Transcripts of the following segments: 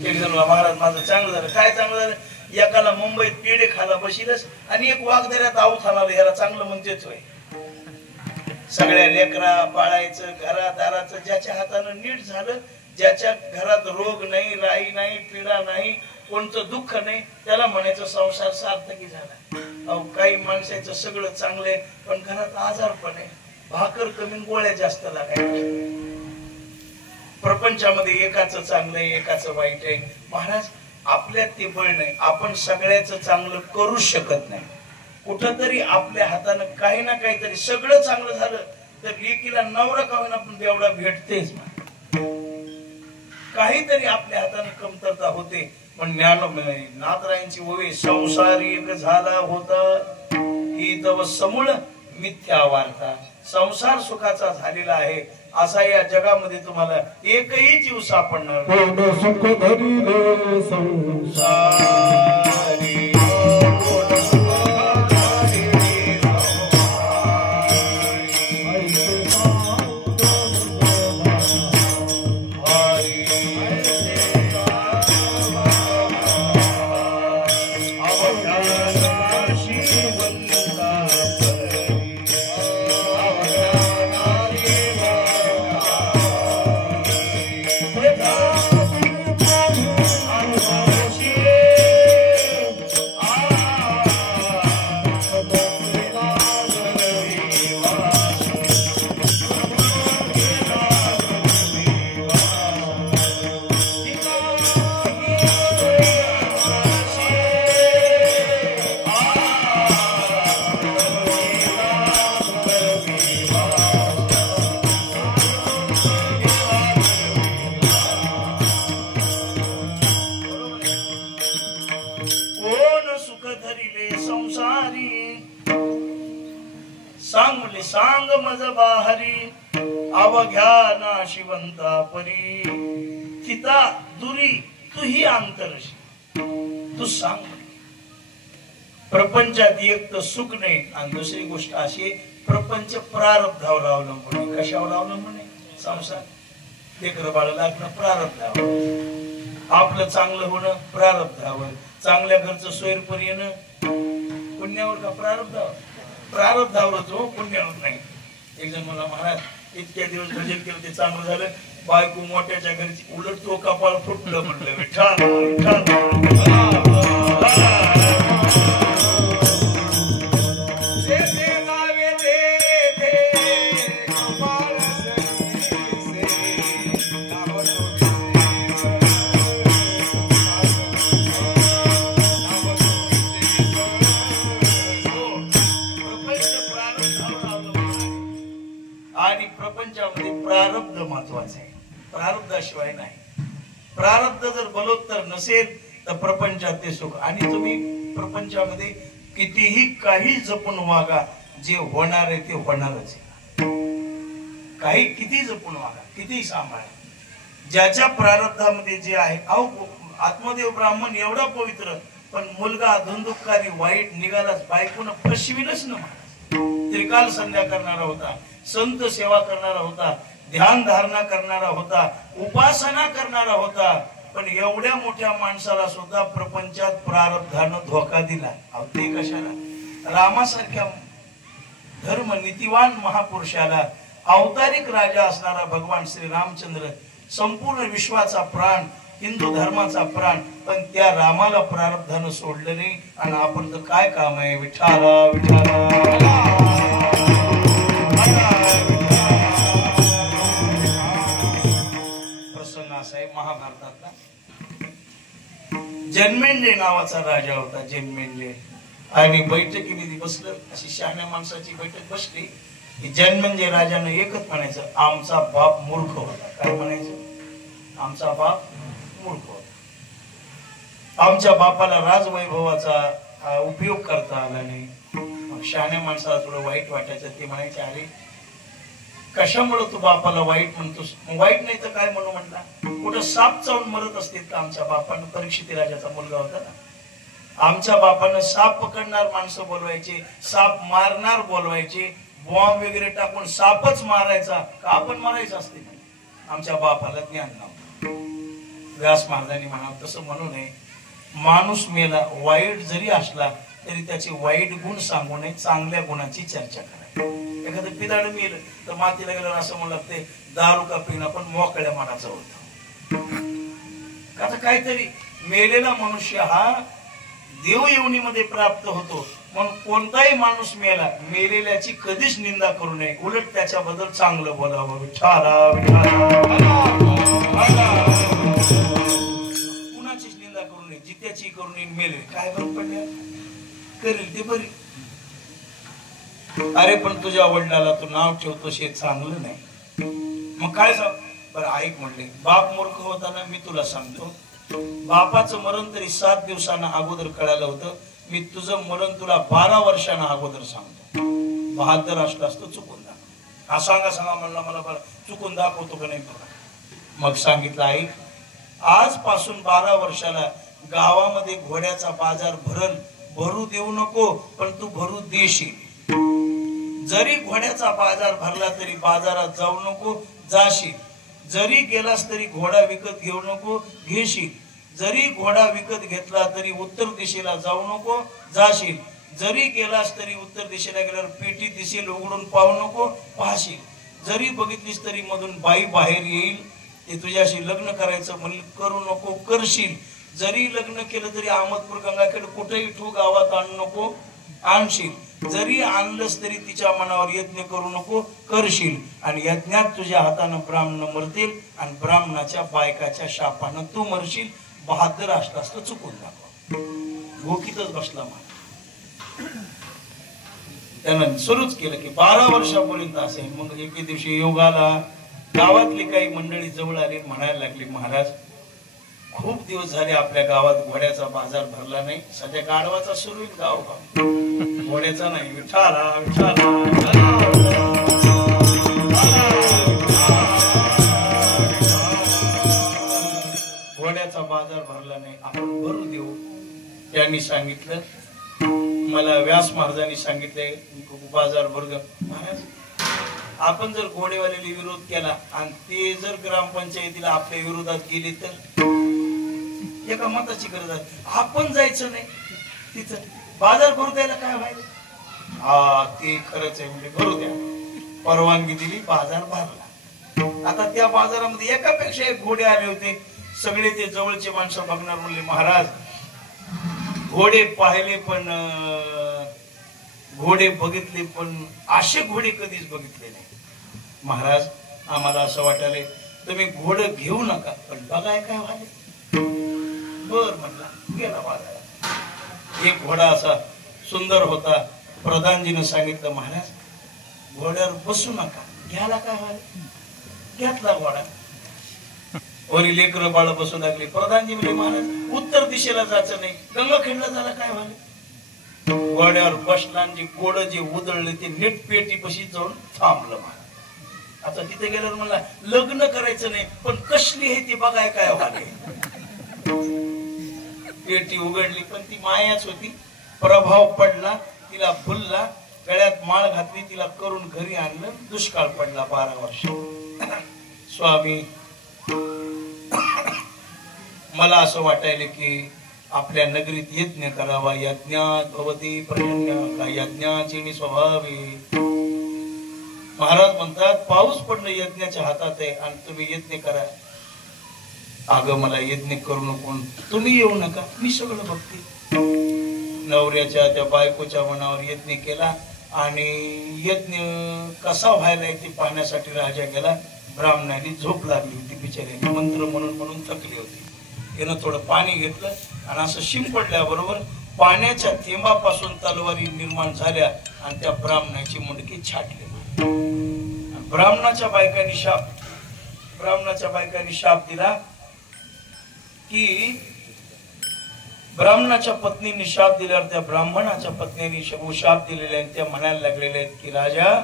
एक जण महाराज माझं चांगलं झालं. काय चांगलं झालं? एकाला मुंबईत पेढे खाला बशीलच आणि एक वाघदऱ्यात आऊ खाला. ह्याला चांगलं म्हणतेच होय. सगळ्या लेकरा बाळायचं घरादाराचं ज्याच्या हातानं नीट झालं, ज्याच्या घरात रोग नाही, राई नाही, पीडा नाही, कोणतं दुःख नाही, त्याला म्हणायचं संसार सार्थकी झाला. अहो काही माणसाचं सगळं चांगलंय पण घरात आजार पण आहे, भाकर कमी गोळ्या जास्त लागायच्या. प्रपंचामध्ये एकाचं चांगलं आहे एकाचं वाईट आहे. महाराज आपल्यात ते बळ नाही, आपण सगळ्याचं चांगलं करू शकत नाही. कुठंतरी आपल्या हातानं काही ना काहीतरी सगळं चांगलं झालं तर लेकीला नवरा का होईना पण तेवढा भेटतेच. काहीतरी आपल्या हाताने कमतरता होते. पण नाथरायांची ओवी संसार एक झाला होता ही तव समूळ मिथ्या वार्ता. संसार सुखाचा झालेला आहे असा या जगामध्ये तुम्हाला एकही जीव सापडणार नाही. सांग मज बाहरी अवघ्या नाशिवंता परी चिता दुरी तुही अंतरशी. तू सांग प्रपंचात एक तर सुख नाही आणि दुसरी गोष्ट अशी प्रपंच प्रारब्धावर अवलंबून आहे. कशावर अवलंबून आहे? संसार लेकरं बाळ लागणं प्रारब्धावर, आपलं चांगलं होणं प्रारब्धावर, चांगल्या घरचं सोयीपर येणं पुण्यावर का प्रारब्धावर? प्रारब्धावरच हो, पुण्यावर नाही. एक जण मला महाराज इतक्या दिवस भजन केलं ते चांगलं झालं, बायको मोठ्याच्या घरची, उलट तो कपाळ फुटलं म्हणलं विठ्ठल प्रारब्ध महत्वाचं आहे. प्रारब्धाशिवाय नाही. प्रारब्ध जर बलोत्तर नसेल तर प्रपंचात ते सुख. आणि तुम्ही प्रपंचामध्ये कितीही काही जपून वागा, जे होणार आहे ते होणारच आहे. काही किती जपून वागा, किती सांभाळा, ज्याच्या प्रारब्धामध्ये जे आहे. अहो आत्मदेव ब्राह्मण एवढा पवित्र पण मुलगा धुंदुकारी वाईट निघालाच, बायकोनं फसविलच ना. त्रिकाल संध्या करणारा होता, संत सेवा करणारा होता, ध्यान धारणा करणारा होता, उपासना करणारा होता, पण एवढ्या मोठ्या माणसाला सुद्धा प्रपंचात प्रारब्धानं धोका दिला. ते कशाला? रामासारख्या धर्म नीतिवान महापुरुषाला, अवतारिक राजा असणारा भगवान श्री रामचंद्र, संपूर्ण विश्वाचा प्राण, हिंदू धर्माचा प्राण, पण त्या रामाला प्रारब्धानं सोडलं नाही. आणि आपण तर काय काम आहे? विठाला विठाला महाभारतातला जन्मेंद्र नावाचा राजा होता. जन्मेंद्र आणि बैठकीमध्ये बसलं, अशी शहाण्या माणसाची बैठक बसली की जन्मेंद्र राजानं एकच म्हणायचं, आमचा बाप मूर्ख होता. काय म्हणायचं? आमचा बाप मूर्ख होता. आमच्या बापाला राजवैभवाचा उपयोग करता आला नाही. मग शहाण्या माणसाला थोडं वाईट वाटायचं. ते म्हणायचे, अरे कशामुळे तू बापाला वाईट म्हणतोस? वाईट नाही तर काय म्हणू म्हटला? कुठं साप चावून मरत असतील का? आमच्या बापानं, परीक्षित राजाचा मुलगा होता ना, आमच्या बापानं साप पकडणार माणसं बोलवायचे, साप मारणार बोलवायचे, बॉम्ब वगैरे टाकून सापच मारायचा का आपण मारायचं असते? आमच्या बापाला ज्ञान नव्हतं. व्यास महाराजांनी म्हणावं तसं म्हणू नये. माणूस मेला, वाईट जरी असला तरी त्याचे वाईट गुण सांगू नये, चांगल्या गुणाची चर्चा करावी. एखादं पिदाड मेलं तर मातीला गेलं असं म्हणू लागते दारू का पिणं पण मोकळ्या मनाचं होतं. आता काहीतरी मेलेला मनुष्य हा देव येवणीमध्ये प्राप्त होतो. म्हणून कोणताही माणूस मेला, मेलेल्याची कधीच निंदा करू नये, उलट त्याच्याबद्दल चांगलं बोलावं. कुणाचीच निंदा करू नये, जित्याची करू नये. मेले काय बरं पडल्या, करेल ते बरी. अरे पण तुझ्या वडिलाला तू नाव ठेवतोस हे चांगलं नाही. मग काय सांग बरं, ऐक म्हणले. बाप मूर्ख होताना मी तुला सांगतो, बापाचं मरण तरी 7 दिवसांना अगोदर कळालं होतं. मी तुझं मरण तुला 12 वर्षांना अगोदर सांगतो. बहादर असलास तर चुकून दाखव. हा सांगा म्हणला, मला बरं चुकून दाखवतो का नाही तुला. मग सांगितलं, ऐक, आजपासून 12 वर्षाला गावामध्ये घोड्याचा बाजार भरू देऊ नको, पण तू भरू देशील. जरी घोड्याचा बाजार भरला तरी बाजारात जाऊ नको, जाशील. जरी गेलास तरी घोडा विकत घेऊ नको, घेशील. जरी घोडा विकत घेतला तरी उत्तर दिशेला जाऊ नको, जाशील. जरी गेलास तरी उत्तर दिशेला गेल्यावर पेटी दिसेल उघडून पाहू नको, पाहशील. जरी बघितलीस तरी मधून बाई बाहेर येईल, ते तुझ्याशी लग्न करायचं म्हणून करू नको, करशील. जरी लग्न केलं तरी अहमदपूर गंगाखेड कुठेही ठू गावात आणू नको, आणशील. जरी आणलंस तरी तिच्या मनावर यज्ञ करू नको, करशील. आणि यज्ञात तुझ्या हातानं ब्राह्मण मरतील आणि ब्राह्मणाच्या बायकाच्या शापानं तू मरशील. बहादर असलास तर चुकून दाखव. भोकीतच बसला मान. त्यानं सुरूच केलं की 12 वर्षापर्यंत असेल. मग एके दिवशी योगाला गावातली काही मंडळी जवळ आली, म्हणायला लागली, महाराज खूप दिवस झाले आपल्या गावात घोड्याचा बाजार भरला नाही. सध्या गाढवाचा सुरू आहे गाव, घोड्याचा नाही. विठाला घोड्याचा बाजार भरला नाही, आपण भरू देऊ. त्यांनी सांगितलं, मला व्यास महाराजांनी सांगितलंय बाजार भरू द्या. महाराज आपण जर घोडेवाल्याला विरोध केला आणि ते जर ग्रामपंचायतीला आपल्या विरोधात गेले तर एका मताची गरज आहे. आपण जायचं नाही तिथं, बाजार भरू द्यायला काय व्हायला. हा ते खरंच आहे, म्हणजे भरू द्या. परवानगी दिली, बाजार भरला. आता त्या बाजारामध्ये एकापेक्षा एक घोडे आले होते. सगळे ते जवळचे माणसं बघणार म्हणले, महाराज घोडे पाहिले पण घोडे बघितले पण असे घोडे कधीच बघितले नाही. महाराज आम्हाला असं वाटायलंय तुम्ही घोडं घेऊ नका, पण बघाय काय व्हायला. बर म्हटला, गेला बाजारात. एक घोडा असा सुंदर होता. प्रधानजीने सांगितलं, महाराज घोड्यावर बसू नका, घ्यायला काय व्हायला. घेतला घोडा. वरी लेकर बाळ बसू लागले. प्रधानजी म्हणले, महाराज उत्तर दिशेला जायचं नाही, गंगाखेडला झाला काय व्हायला. घोड्यावर बसला आणि घोडं जे उधळले ते नीट पेटी पशी जाऊन थांबलं. आता तिथे गेल्यावर मला लग्न करायचं नाही, पण कसली आहे ती बघाय काय व्हायला. पेटी उघडली पण ती मायाच होती. प्रभाव पडला, तिला भुलला, गळ्यात माळ घातली, तिला करून घरी आणलं. दुष्काळ पडला 12 वर्ष. स्वामी मला असं वाटायला की आपल्या नगरीत यज्ञ करावा. यज्ञात भवती पर्जन्य, यज्ञाची स्वभावी. महाराज म्हणतात पाऊस पडणं यज्ञाच्या हातात आहे आणि तुम्ही यज्ञ करा. अगं मला यज्ञ करू नको, तुम्ही येऊ नका, मी सगळं बघते. नवऱ्याच्या त्या बायकोच्या मनावर यज्ञ केला आणि यज्ञ कसा व्हायला ते पाहण्यासाठी राजा गेला. ब्राह्मणाने झोप लागली होती बिचाऱ्याने, मंत्र म्हणून म्हणून थकली होती. त्यानं थोडं पाणी घेतलं आणि असं शिंपडल्याबरोबर पाण्याच्या थेंबापासून तलवारी निर्माण झाल्या आणि त्या ब्राह्मणाची मुंडकी छाटली. ब्राह्मणाच्या बायकांनी शाप दिला की ब्राह्मणाच्या पत्नीने शाप दिल्यावर त्या ब्राह्मणाच्या पत्नीने शाप दिलेले आहेत. त्या म्हणायला लागलेले आहेत की राजा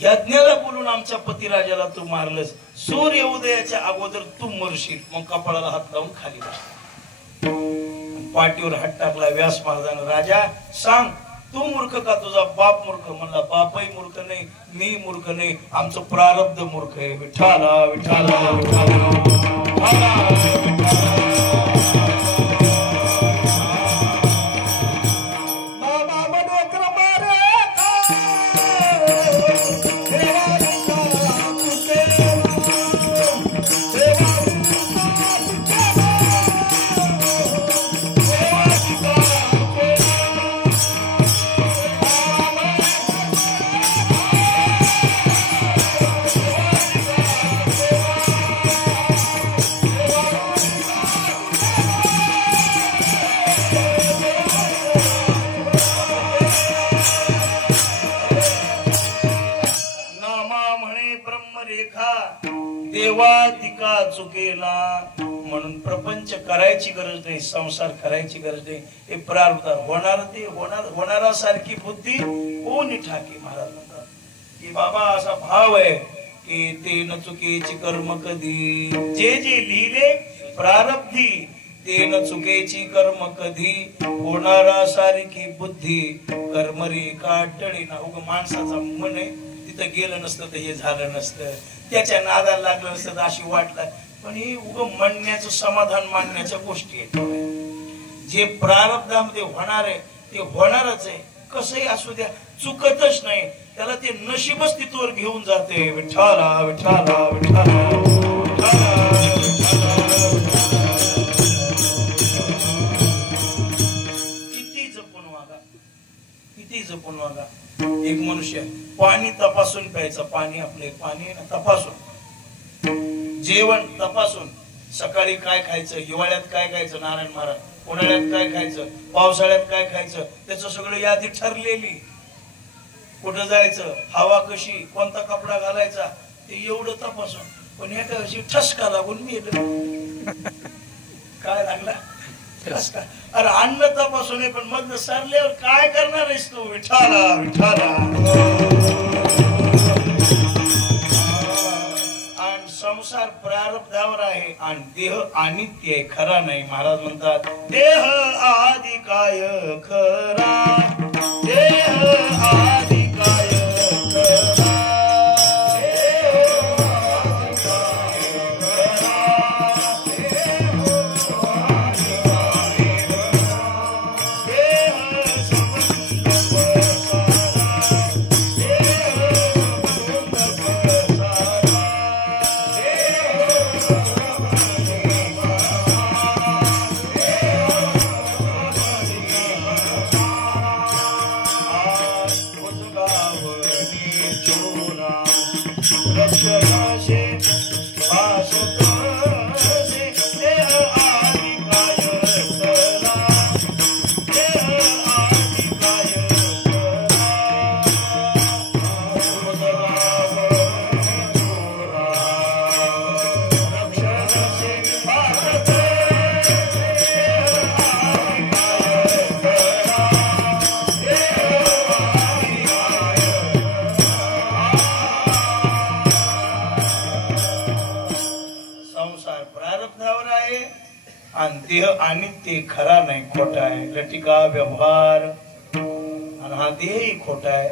यज्ञाला बोलून आमच्या पतिराजाला तू मारलंस, सूर्य उदयाच्या अगोदर तू मरशील. मग कपाळाला हात लावून खाली बसला, पाठीवर हात टाकला. व्यास महाराजांना, राजा सांग तू मूर्ख का तुझा बाप मूर्ख. म्हणला बापही मूर्ख नाही, मी मूर्ख नाही, आमचं प्रारब्ध मूर्ख आहे. विठाला विठाला विठाला. देवादिका चुकेला म्हणून प्रपंच करायची गरज नाही, संसार करायची गरज नाही. हे प्रारब्ध होणार, ते होणारासारखी बुद्धी कोणी ठाकी. महाराज म्हणतात की बाबा असा भाव आहे की ते न चुकीची कर्म कधी, जे जे लिहिले प्रारब्धी ते न चुकीची कर्म कधी, होणारा सारखी बुद्धी कर्मरी काटळी ना. उग माणसाचा मन आहे तिथं गेलं नसतं तर हे झालं नसतं, त्याच्या नादाला लागलं नसतं तर अशी वाटलं. पण हे उग म्हणण्याचं समाधान मानण्याच्या गोष्टी आहेत. जे प्रारब्धामध्ये होणार आहे ते होणारच आहे, कसंही असू द्या, चुकतच नाही. त्याला ते नशीबच तिथवर घेऊन जाते. विठ्ठला विठ्ठला विठ्ठला. किती जपून वागा. एक मनुष्य पाणी तपासून प्यायचं, पाणी आपले पाणी तपासून, जेवण तपासून, सकाळी काय खायचं, हिवाळ्यात काय खायचं नारायण महाराज, उन्हाळ्यात काय खायचं, पावसाळ्यात काय खायचं, त्याचं सगळं यादी ठरलेली. कुठं जायचं, हवा कशी, कोणता कपडा घालायचा, ते एवढं तपासून. पण एका दिवशी ठसका लागून मी काय लागला ठसका. अरे अन्न तपासून आहे, पण मग सरल्यावर काय करणार आहेस तू. विठ्ठला विठ्ठला. आणि संसार प्रारब्धावर आहे आणि देह अनित्य आहे, खरा नाही. महाराज म्हणतात देह आदि काय खरा, देह आदि काय खरा, आणि ते खरा नाही, खोटा आहे. लटिका व्यवहार आणि हा देही खोटा आहे.